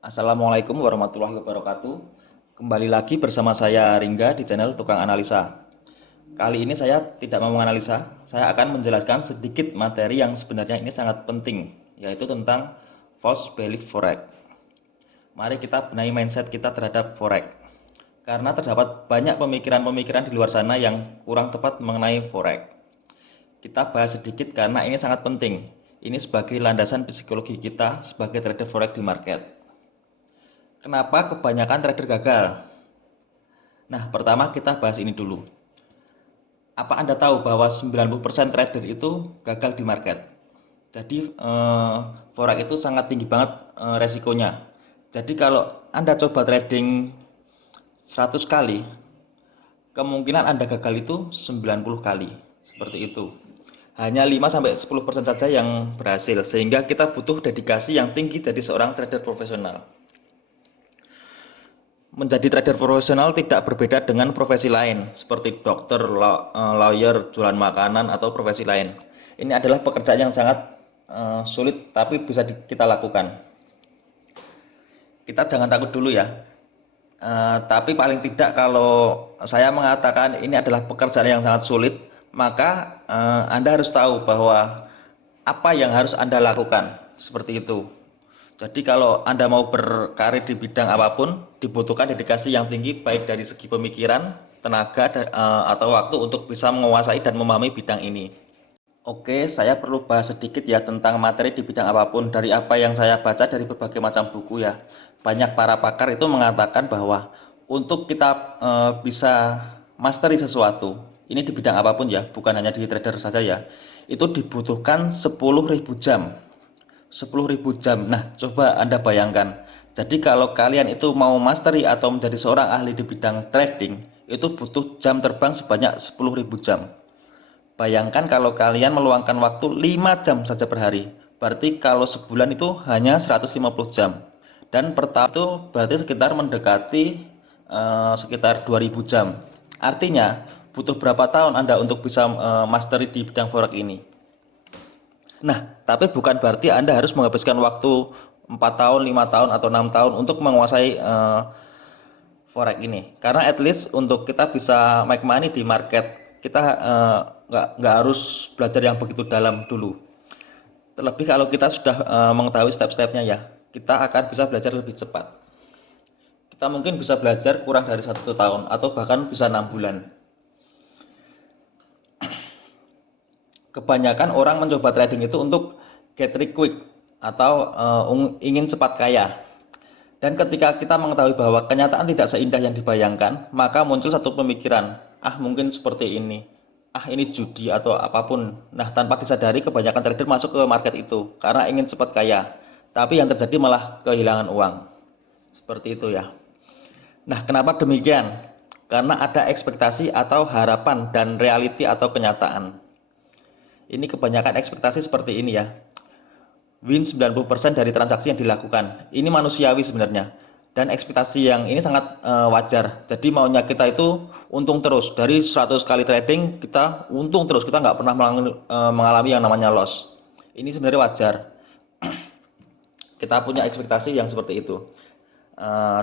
Assalamualaikum warahmatullahi wabarakatuh. Kembali lagi bersama saya Ringga di channel Tukang Analisa. Kali ini saya tidak mau menganalisa, saya akan menjelaskan sedikit materi yang sebenarnya ini sangat penting, yaitu tentang false belief forex. Mari kita benahi mindset kita terhadap forex. Karena terdapat banyak pemikiran-pemikiran di luar sana yang kurang tepat mengenai forex. Kita bahas sedikit karena ini sangat penting. Ini sebagai landasan psikologi kita sebagai trader forex di market. Kenapa kebanyakan trader gagal? Nah, pertama kita bahas ini dulu. Apa Anda tahu bahwa 90% trader itu gagal di market? Jadi, forex itu sangat tinggi banget resikonya. Jadi kalau Anda coba trading 100 kali, kemungkinan Anda gagal itu 90 kali. Seperti itu. Hanya 5-10% saja yang berhasil, sehingga kita butuh dedikasi yang tinggi jadi seorang trader profesional. Menjadi trader profesional tidak berbeda dengan profesi lain seperti dokter, lawyer, jualan makanan atau profesi lain. Ini adalah pekerjaan yang sangat sulit tapi bisa kita lakukan. Kita jangan takut dulu ya. Tapi paling tidak kalau saya mengatakan ini adalah pekerjaan yang sangat sulit, maka Anda harus tahu bahwa apa yang harus Anda lakukan. Seperti itu. Jadi kalau Anda mau berkarir di bidang apapun, dibutuhkan dedikasi yang tinggi baik dari segi pemikiran, tenaga, atau waktu untuk bisa menguasai dan memahami bidang ini. Oke, saya perlu bahas sedikit ya tentang materi di bidang apapun. Dari apa yang saya baca dari berbagai macam buku ya, banyak para pakar itu mengatakan bahwa untuk kita bisa mastery sesuatu, ini di bidang apapun ya, bukan hanya di trader saja ya, itu dibutuhkan 10.000 jam. 10.000 jam. Nah, coba Anda bayangkan. Jadi kalau kalian itu mau mastery atau menjadi seorang ahli di bidang trading, itu butuh jam terbang sebanyak 10.000 jam. Bayangkan kalau kalian meluangkan waktu 5 jam saja per hari. Berarti kalau sebulan itu hanya 150 jam. Dan per tahun itu berarti sekitar mendekati sekitar 2.000 jam. Artinya, butuh berapa tahun Anda untuk bisa mastery di bidang forex ini? Nah, tapi bukan berarti Anda harus menghabiskan waktu 4 tahun, 5 tahun, atau 6 tahun untuk menguasai forex ini. Karena at least untuk kita bisa make money di market, kita nggak harus belajar yang begitu dalam dulu. Terlebih kalau kita sudah mengetahui step-stepnya ya, kita akan bisa belajar lebih cepat. Kita mungkin bisa belajar kurang dari 1 tahun atau bahkan bisa 6 bulan. Kebanyakan orang mencoba trading itu untuk get rich quick atau ingin cepat kaya. Dan ketika kita mengetahui bahwa kenyataan tidak seindah yang dibayangkan, maka muncul satu pemikiran, mungkin seperti ini, ini judi atau apapun. Nah, tanpa disadari kebanyakan trader masuk ke market itu karena ingin cepat kaya. Tapi yang terjadi malah kehilangan uang. Seperti itu ya. Nah, kenapa demikian? Karena ada ekspektasi atau harapan dan reality atau kenyataan. Ini kebanyakan ekspektasi seperti ini ya. Win 90% dari transaksi yang dilakukan. Ini manusiawi sebenarnya. Dan ekspektasi yang ini sangat wajar. Jadi maunya kita itu untung terus. Dari 100 kali trading kita untung terus. Kita nggak pernah mengalami yang namanya loss. Ini sebenarnya wajar. Kita punya ekspektasi yang seperti itu.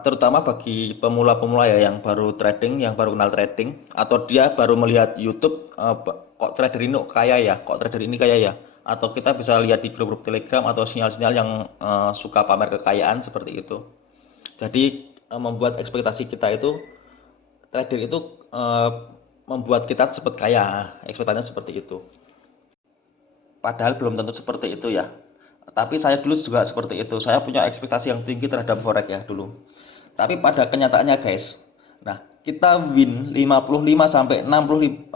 Terutama bagi pemula-pemula ya yang baru trading, yang baru kenal trading, atau dia baru melihat YouTube, kok trader ini kaya ya, kok trader ini kaya ya, atau kita bisa lihat di grup-grup Telegram atau sinyal-sinyal yang suka pamer kekayaan seperti itu. Jadi membuat ekspektasi kita itu trader itu membuat kita cepat kaya, ekspektasinya seperti itu. Padahal belum tentu seperti itu ya. Tapi saya dulu juga seperti itu. Saya punya ekspektasi yang tinggi terhadap forex ya dulu. Tapi pada kenyataannya guys, nah kita win 55 sampai 65%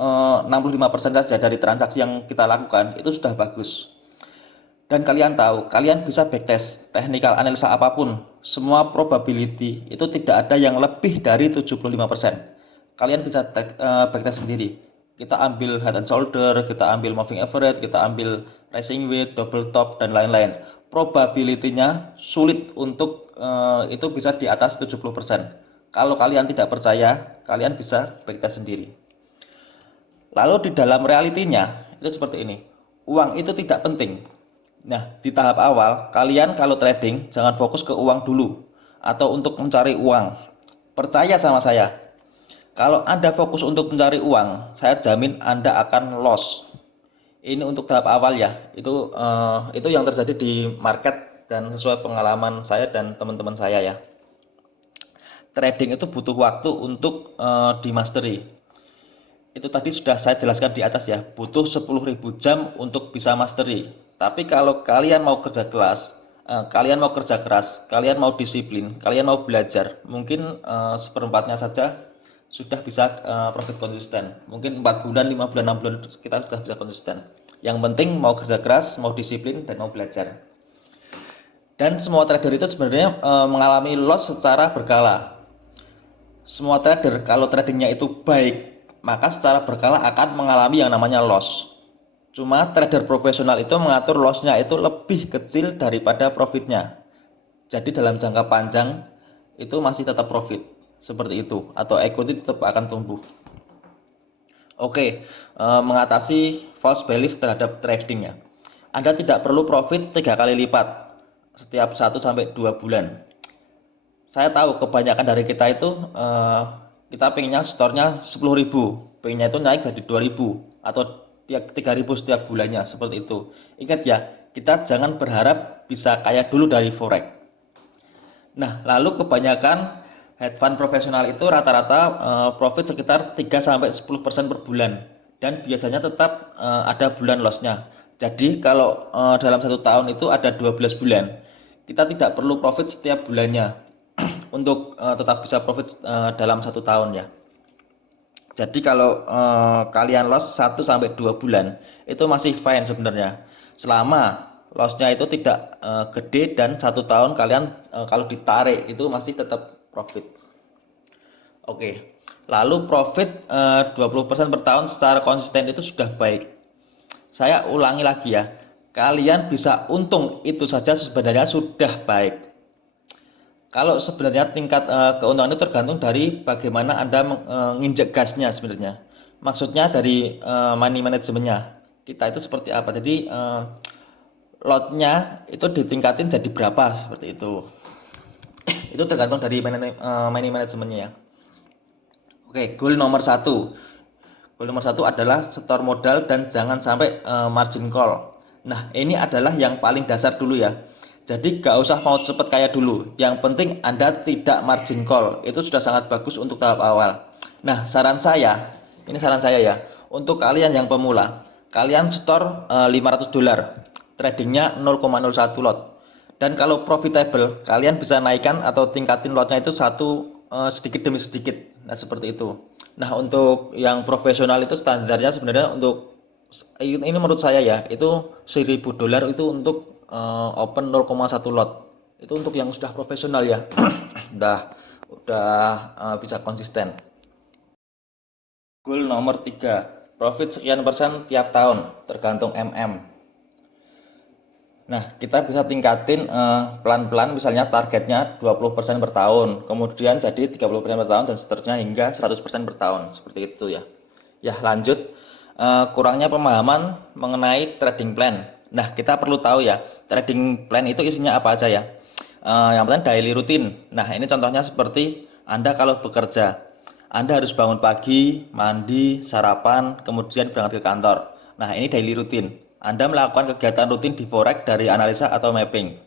saja dari transaksi yang kita lakukan itu sudah bagus. Dan kalian tahu, kalian bisa backtest technical analisa apapun, semua probability itu tidak ada yang lebih dari 75%. Kalian bisa backtest sendiri. Kita ambil head and shoulder, kita ambil moving average, kita ambil rising wedge, double top dan lain-lain. Probability-nya sulit untuk itu bisa di atas 70%. Kalau kalian tidak percaya, kalian bisa backtest sendiri. Lalu di dalam realitinya itu seperti ini. Uang itu tidak penting. Nah, di tahap awal, kalian kalau trading jangan fokus ke uang dulu atau untuk mencari uang. Percaya sama saya, kalau Anda fokus untuk mencari uang, saya jamin Anda akan loss. Ini untuk tahap awal ya. Itu yang terjadi di market dan sesuai pengalaman saya dan teman-teman saya ya. Trading itu butuh waktu untuk di mastery. Itu tadi sudah saya jelaskan di atas ya, butuh 10.000 jam untuk bisa mastery. Tapi kalau kalian mau kerja keras, kalian mau disiplin, kalian mau belajar, mungkin seperempatnya saja sudah bisa profit konsisten. Mungkin 4 bulan, 5 bulan, 6 bulan kita sudah bisa konsisten. Yang penting mau kerja keras, mau disiplin, dan mau belajar. Dan semua trader itu sebenarnya mengalami loss secara berkala. Semua trader kalau tradingnya itu baik, maka secara berkala akan mengalami yang namanya loss. Cuma trader profesional itu mengatur lossnya itu lebih kecil daripada profitnya. Jadi dalam jangka panjang itu masih tetap profit. Seperti itu. Atau equity tetap akan tumbuh. Oke, mengatasi false belief terhadap trading ya. Anda tidak perlu profit 3 kali lipat setiap 1 sampai 2 bulan. Saya tahu kebanyakan dari kita itu kita pengennya store-nya 10.000, pengennya itu naik jadi 2.000 atau 3.000 setiap bulannya seperti itu. Ingat ya, kita jangan berharap bisa kaya dulu dari forex. Nah, lalu kebanyakan hedge fund profesional itu rata-rata profit sekitar 3-10% per bulan dan biasanya tetap ada bulan loss-nya. Jadi kalau dalam 1 tahun itu ada 12 bulan, kita tidak perlu profit setiap bulannya untuk tetap bisa profit dalam 1 tahun ya. Jadi kalau kalian loss 1-2 bulan itu masih fine sebenarnya. Selama lossnya itu tidak gede dan 1 tahun kalian kalau ditarik itu masih tetap profit. Oke. Lalu profit 20% per tahun secara konsisten itu sudah baik. Saya ulangi lagi ya. Kalian bisa untung itu saja sebenarnya sudah baik. Kalau sebenarnya tingkat keuntungan itu tergantung dari bagaimana Anda menginjek gasnya sebenarnya. Maksudnya dari money manajemennya. Kita itu seperti apa? Jadi lotnya itu ditingkatin jadi berapa seperti itu. Itu tergantung dari money manajemennya ya. Oke, goal nomor 1. Goal nomor 1 adalah setor modal dan jangan sampai margin call. Nah, ini adalah yang paling dasar dulu ya. Jadi gak usah mau cepet kaya dulu. Yang penting Anda tidak margin call. Itu sudah sangat bagus untuk tahap awal. Nah, ini saran saya ya. Untuk kalian yang pemula, kalian setor $500. Tradingnya 0,01 lot. Dan kalau profitable, kalian bisa naikkan atau tingkatin lotnya itu sedikit demi sedikit. Nah, seperti itu. Nah, untuk yang profesional itu standarnya sebenarnya untuk ini menurut saya ya, itu $1.000 itu untuk open 0,1 lot. Itu untuk yang sudah profesional ya. udah bisa konsisten. Goal nomor 3, profit sekian persen tiap tahun, tergantung Nah, kita bisa tingkatin pelan-pelan, misalnya targetnya 20% per tahun, kemudian jadi 30% per tahun dan seterusnya hingga 100% per tahun, seperti itu ya. Ya, lanjut. Kurangnya pemahaman mengenai trading plan. Nah, kita perlu tahu ya, trading plan itu isinya apa aja ya. Yang pertama daily routine. Nah, ini contohnya seperti Anda kalau bekerja. Anda harus bangun pagi, mandi, sarapan, kemudian berangkat ke kantor. Nah, ini daily routine. Anda melakukan kegiatan rutin di forex dari analisa atau mapping.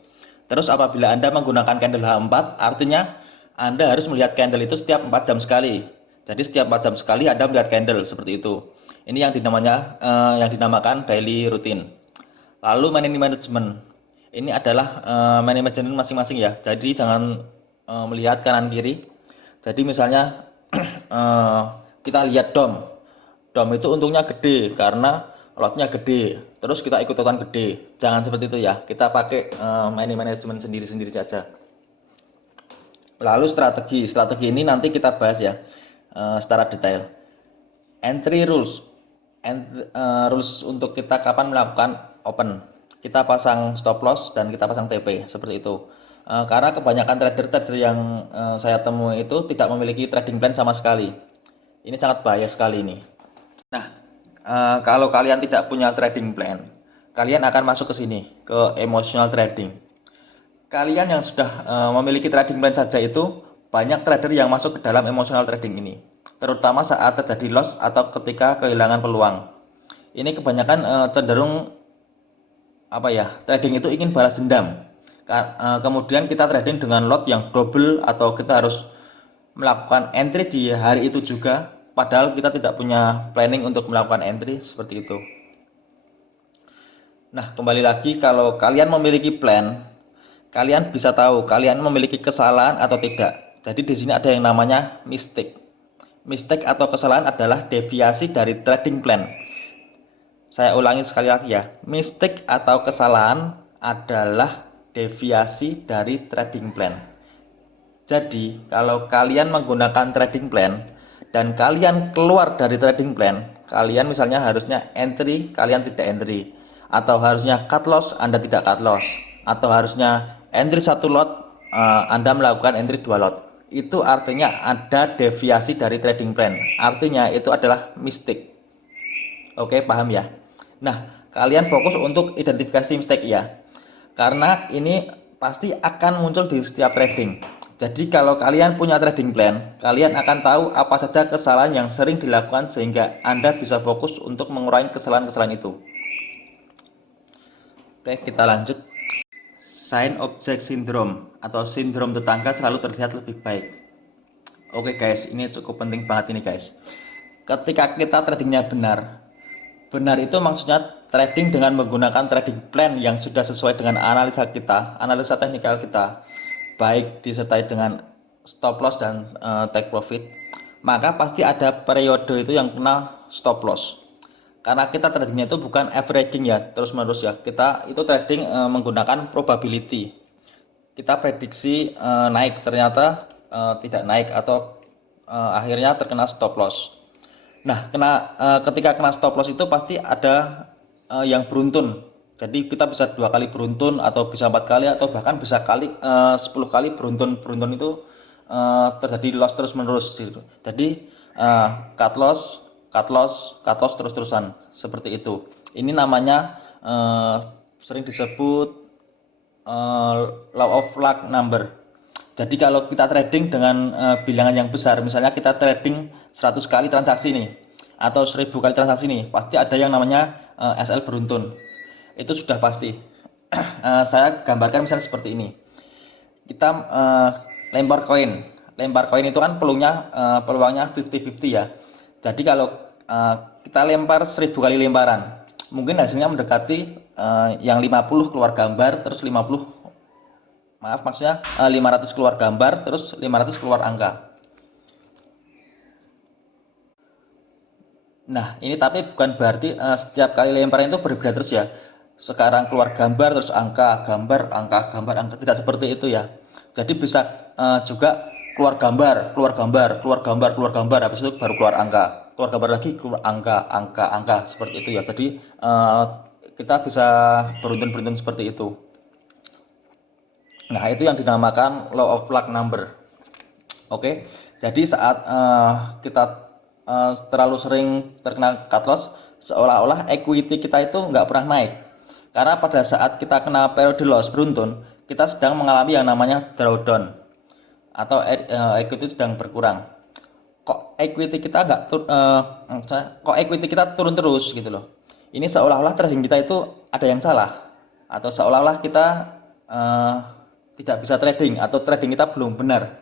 Terus apabila Anda menggunakan candle H4, artinya Anda harus melihat candle itu setiap 4 jam sekali. Jadi setiap 4 jam sekali Anda melihat candle seperti itu. Ini yang dinamakan daily routine. Lalu money management. Ini adalah money management masing-masing ya. Jadi jangan melihat kanan kiri. Jadi misalnya kita lihat DOM. DOM itu untungnya gede karena lotnya gede. Terus kita ikut-ikutan gede. Jangan seperti itu ya. Kita pakai money management sendiri-sendiri saja. Lalu strategi. Strategi ini nanti kita bahas ya secara detail. Entry rules. Rules untuk kita kapan melakukan open. Kita pasang stop loss dan kita pasang TP seperti itu. Karena kebanyakan trader-trader yang saya temui itu tidak memiliki trading plan sama sekali. Ini sangat bahaya sekali ini. Nah, kalau kalian tidak punya trading plan, kalian akan masuk ke sini, ke emotional trading. Kalian yang sudah memiliki trading plan saja itu, banyak trader yang masuk ke dalam emotional trading ini, terutama saat terjadi loss atau ketika kehilangan peluang. Ini kebanyakan cenderung apa ya, trading itu ingin balas dendam. Kemudian kita trading dengan lot yang double, atau kita harus melakukan entry di hari itu juga, padahal kita tidak punya planning untuk melakukan entry seperti itu. Nah, kembali lagi, kalau kalian memiliki plan, kalian bisa tahu kalian memiliki kesalahan atau tidak. Jadi di sini ada yang namanya mistake. Mistake atau kesalahan adalah deviasi dari trading plan. Saya ulangi sekali lagi ya. Mistake atau kesalahan adalah deviasi dari trading plan. Jadi, kalau kalian menggunakan trading plan dan kalian keluar dari trading plan, kalian misalnya harusnya entry, kalian tidak entry. Atau harusnya cut loss, Anda tidak cut loss. Atau harusnya entry satu lot, Anda melakukan entry dua lot. Itu artinya ada deviasi dari trading plan. Artinya itu adalah mistake. Oke, paham ya? Nah, kalian fokus untuk identifikasi mistake ya. Karena ini pasti akan muncul di setiap trading. Jadi kalau kalian punya trading plan, kalian akan tahu apa saja kesalahan yang sering dilakukan sehingga Anda bisa fokus untuk mengurangi kesalahan-kesalahan itu. Oke, kita lanjut. Sign object syndrome atau sindrom tetangga selalu terlihat lebih baik. Oke guys, ini cukup penting banget ini guys. Ketika kita tradingnya benar, benar itu maksudnya trading dengan menggunakan trading plan yang sudah sesuai dengan analisa kita, analisa teknikal kita, baik disertai dengan stop loss dan take profit, maka pasti ada periode itu yang kena stop loss. Karena kita tradingnya itu bukan averaging ya, terus menerus ya. Kita itu trading menggunakan probability. Kita prediksi naik, ternyata tidak naik, atau akhirnya terkena stop loss. Nah, ketika kena stop loss itu pasti ada yang beruntun. Jadi kita bisa 2 kali beruntun, atau bisa 4 kali, atau bahkan bisa 10 kali beruntun. Beruntun itu terjadi loss terus menerus gitu. Jadi cut loss, cut loss, cut loss terus-terusan seperti itu. Ini namanya sering disebut law of large number. Jadi kalau kita trading dengan bilangan yang besar, misalnya kita trading 100 kali transaksi nih, atau 1000 kali transaksi nih, pasti ada yang namanya SL beruntun. Itu sudah pasti. Saya gambarkan misalnya seperti ini. Kita lempar koin. Lempar koin itu kan peluangnya 50-50 ya. Jadi kalau kita lempar 1000 kali lemparan, mungkin hasilnya mendekati yang 50 keluar gambar, terus 500 keluar gambar, terus 500 keluar angka. Nah, ini tapi bukan berarti setiap kali lemparan itu berbeda terus ya. Sekarang keluar gambar, terus angka, gambar, angka, gambar, angka. Tidak seperti itu ya. Jadi bisa juga keluar gambar, keluar gambar, keluar gambar, keluar gambar, habis itu baru keluar angka. Keluar gambar lagi, keluar angka, angka, angka, seperti itu ya. Jadi kita bisa beruntun-beruntun seperti itu. Nah, itu yang dinamakan law of large number. Oke, jadi saat kita terlalu sering terkena cut loss, seolah-olah equity kita itu nggak pernah naik. Karena pada saat kita kena periode loss beruntun, kita sedang mengalami yang namanya drawdown, atau equity sedang berkurang. Kok equity kita kok equity kita turun terus gitu loh. Ini seolah-olah trading kita itu ada yang salah, atau seolah-olah kita eh, tidak bisa trading, atau trading kita belum benar.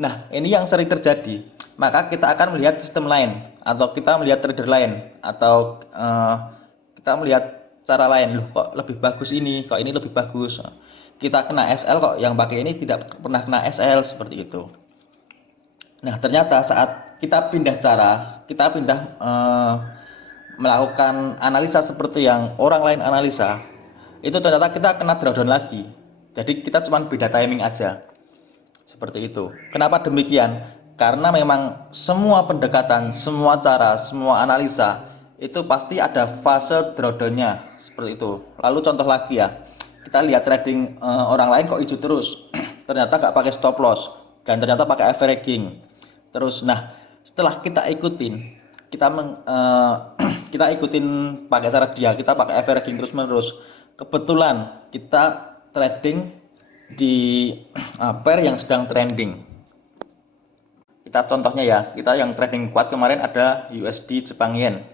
Nah, ini yang sering terjadi. Maka kita akan melihat sistem lain, atau kita melihat trader lain, atau kita melihat cara lain. Loh, kok lebih bagus ini, kok ini lebih bagus. Kita kena SL, kok yang pakai ini tidak pernah kena SL, seperti itu. Nah, ternyata saat kita pindah cara, kita pindah melakukan analisa seperti yang orang lain analisa, itu ternyata kita kena drawdown lagi. Jadi kita cuma beda timing aja. Seperti itu. Kenapa demikian? Karena memang semua pendekatan, semua cara, semua analisa itu pasti ada fase drawdownnya, seperti itu. Lalu contoh lagi ya, kita lihat trading orang lain kok hijau terus, ternyata nggak pakai stop loss, dan ternyata pakai averaging. Terus, nah setelah kita ikutin, kita kita ikutin pakai cara dia, kita pakai averaging terus menerus. Kebetulan kita trading di pair yang sedang trending. Kita contohnya ya, kita yang trading kuat kemarin ada USD Jepang Yen.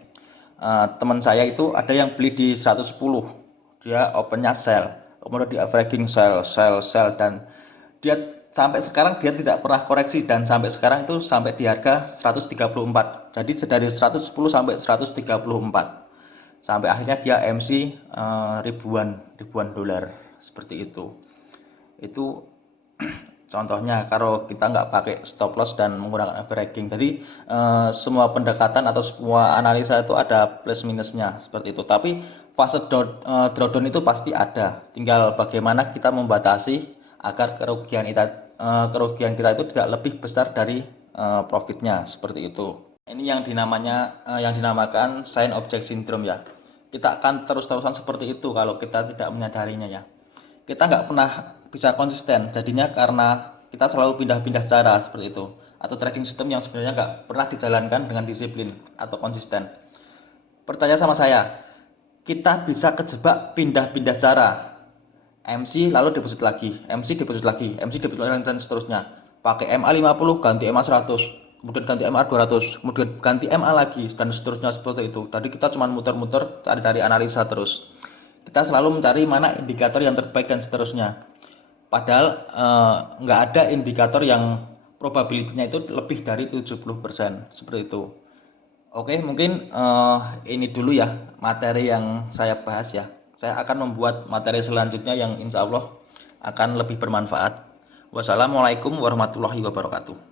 Teman saya itu ada yang beli di 110, dia opennya sell, kemudian di averaging sell sell sell, dan dia sampai sekarang dia tidak pernah koreksi, dan sampai sekarang itu sampai di harga 134. Jadi dari 110 sampai 134, sampai akhirnya dia MC ribuan ribuan dolar seperti itu contohnya kalau kita nggak pakai stop loss dan menggunakan averaging. Jadi semua pendekatan atau semua analisa itu ada plus minusnya seperti itu. Tapi fase drawdown itu pasti ada. Tinggal bagaimana kita membatasi agar kerugian kita itu tidak lebih besar dari profitnya seperti itu. Ini yang dinamakan sign object syndrome ya. Kita akan terus-terusan seperti itu kalau kita tidak menyadarinya ya. Kita nggak pernah bisa konsisten, jadinya karena kita selalu pindah-pindah cara seperti itu, atau trading system yang sebenarnya nggak pernah dijalankan dengan disiplin atau konsisten. Percaya sama saya, kita bisa kejebak pindah-pindah cara. MC lalu deposit lagi, MC deposit lagi, MC deposit lagi, dan seterusnya. Pakai MA 50 ganti MA 100, kemudian ganti MA 200, kemudian ganti MA lagi, dan seterusnya seperti itu. Tadi kita cuma muter-muter cari-cari analisa terus. Kita selalu mencari mana indikator yang terbaik dan seterusnya. Padahal nggak ada indikator yang probability-nya itu lebih dari 70%, seperti itu. Oke, mungkin ini dulu ya materi yang saya bahas ya. Saya akan membuat materi selanjutnya yang insya Allah akan lebih bermanfaat. Wassalamualaikum warahmatullahi wabarakatuh.